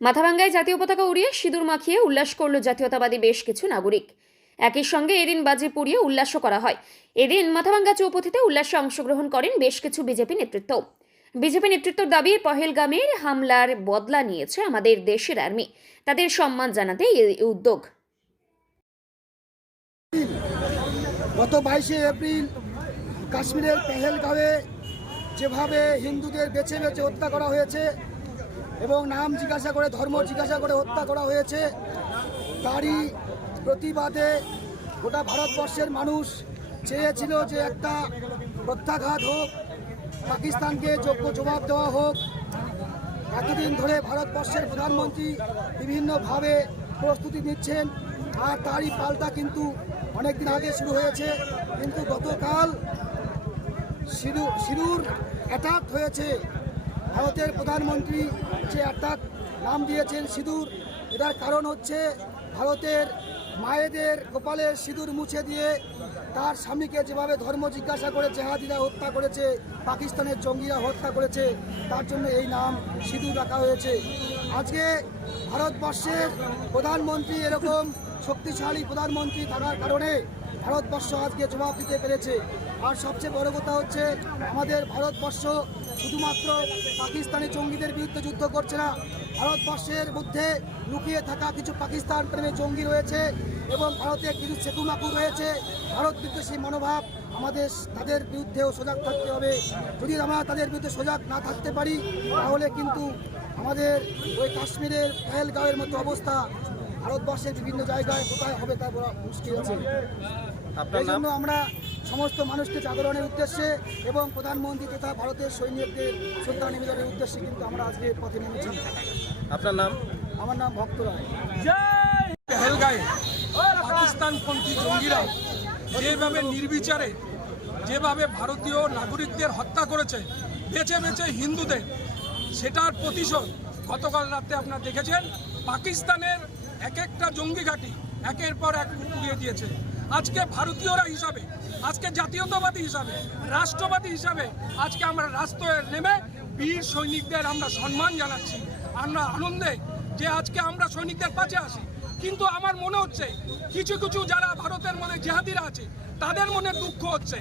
মাথাভাঙ্গায় জাতীয় পতাকা উড়িয়ে সিঁদুর মাখিয়ে উল্লাস করল জাতীয়তাবাদী বেশ কিছু নাগরিক। একই সঙ্গে এদিন বাজি পুড়িয়ে উল্লাসও করা হয়। এদিন মাথাভাঙ্গা চৌপথিতে উল্লাসে অংশগ্রহণ করেন বেশ কিছু বিজেপি নেতৃত্ব। বিজেপি নেতৃত্বর দাবি, পহেলগামের হামলার বদলা নিয়েছে আমাদের দেশের আর্মি। তাদের সম্মান জানাতে এই উদ্যোগ। গত বাইশে এপ্রিল কাশ্মীরের পেহেলগাঁওয়ে যেভাবে হিন্দুদের বেছে বেছে হত্যা করা হয়েছে এবং নাম জিজ্ঞাসা করে, ধর্ম জিজ্ঞাসা করে হত্যা করা হয়েছে। তারই প্রতিবাদে গোটা ভারতবর্ষের মানুষ চেয়েছিল যে একটা প্রত্যাঘাত হোক, পাকিস্তানকে যোগ্য জবাব দেওয়া হোক। এতদিন ধরে ভারতবর্ষের প্রধানমন্ত্রী বিভিন্নভাবে প্রস্তুতি নিচ্ছেন, আর তারই পাল্টা কিন্তু অনেক দিন আগে শুরু হয়েছে। কিন্তু গতকাল সিরু সিরুর অ্যাটাক হয়েছে। ভারতের প্রধানমন্ত্রী যে অ্যাটাক নাম দিয়েছেন সিঁদুর, এটার কারণ হচ্ছে ভারতের মায়েদের কপালের সিঁদুর মুছে দিয়ে তার স্বামীকে যেভাবে ধর্ম জিজ্ঞাসা করে জেহাদিরা হত্যা করেছে, পাকিস্তানের জঙ্গিরা হত্যা করেছে, তার জন্য এই নাম সিঁদুর রাখা হয়েছে। আজকে ভারতবর্ষের প্রধানমন্ত্রী এরকম শক্তিশালী প্রধানমন্ত্রী থাকার কারণে ভারতবর্ষ আজকে জবাব দিতে পেরেছে। আর সবচেয়ে বড় কথা হচ্ছে, আমাদের ভারতবর্ষ শুধুমাত্র পাকিস্তানি জঙ্গিদের বিরুদ্ধে যুদ্ধ করছে না, ভারতবর্ষের মধ্যে লুকিয়ে থাকা কিছু পাকিস্তান প্রেমী জঙ্গি রয়েছে এবং ভারতে কিছু সেতুমাকু রয়েছে। ভারত বিদ্বেষী মনোভাব আমাদের, তাদের বিরুদ্ধেও সজাগ থাকতে হবে। যদি আমরা তাদের বিরুদ্ধে সজাগ না থাকতে পারি, তাহলে কিন্তু আমাদের ওই কাশ্মীরের পেহেলগাঁওয়ের মতো অবস্থা ভারতবর্ষের বিভিন্ন জায়গায় কোথায় হবে তা বলা মুশকিল আছে। এই জন্য আমরা সমস্ত মানুষকে জাগরণের উদ্দেশ্যে এবং প্রধানমন্ত্রী তথা ভারতের সৈনিকদের শ্রদ্ধা নিবেদনের উদ্দেশ্যে কিন্তু আমরা আজকে পথে নেমেছি। আপনার নাম? আমার নাম ভক্ত রায়। পেহেলগাঁয়ে পাকিস্তানপন্থী জঙ্গিরা যেভাবে নির্বিচারে যেভাবে ভারতীয় নাগরিকদের হত্যা করেছে বেছে বেছে হিন্দুদের সেটার প্রতিশোধ গতকাল রাতে আপনারা দেখেছেন। পাকিস্তানের এক একটা জঙ্গি ঘাঁটি একের পর এক উড়িয়ে দিয়েছে। আজকে ভারতীয়রা হিসাবে, আজকে জাতীয়তাবাদী হিসাবে, রাষ্ট্রবাদী হিসাবে আজকে আমরা রাষ্ট্রে নেমে বীর সৈনিকদের আমরা সম্মান জানাচ্ছি। আমরা আনন্দে যে আজকে আমরা সৈনিকদের পাশে আসি কিন্তু আমার মনে হচ্ছে কিছু কিছু যারা ভারতের মনে জেহাদিরা আছে, তাদের মনে দুঃখ হচ্ছে।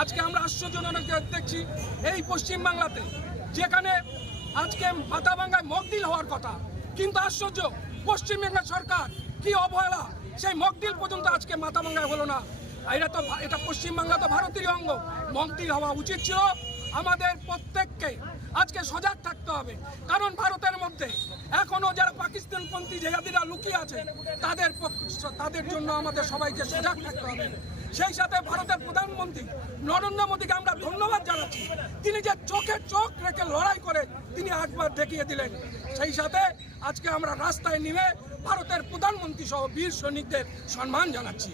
আজকে আমরা আশ্চর্যজনক দেখছি এই পশ্চিমবাংলাতে, যেখানে আজকে মাথাভাঙ্গায় মকদিল হওয়ার কথা কিন্তু আশ্চর্য পশ্চিমবঙ্গের সরকার কি অবহেলা? সেই মকদিল পর্যন্ত আজকে মাথা মাথাভাঙ্গায় হলো না। এটা তো এটা পশ্চিমবাংলা তো ভারতীয় অঙ্গ। মকদিল হওয়া উচিত ছিল আমাদের প্রত্যেককে। আজকে সজাগ থাকতে হবে। কারণ ভারতের মধ্যে এখনও যারা পাকিস্তানপন্থী জেহাদিরা লুকিয়ে আছে, তাদের তাদের জন্য আমাদের সবাইকে সজাগ থাকতে হবে। সেই সাথে ভারতের প্রধানমন্ত্রী নরেন্দ্র মোদীকে আমরা তিনি যে চোখে চোখ রেখে লড়াই করে তিনি আটবার দেখিয়ে দিলেন। সেই সাথে আজকে আমরা রাস্তায় নেমে ভারতের প্রধানমন্ত্রী সহ বীর সৈনিকদের সম্মান জানাচ্ছি।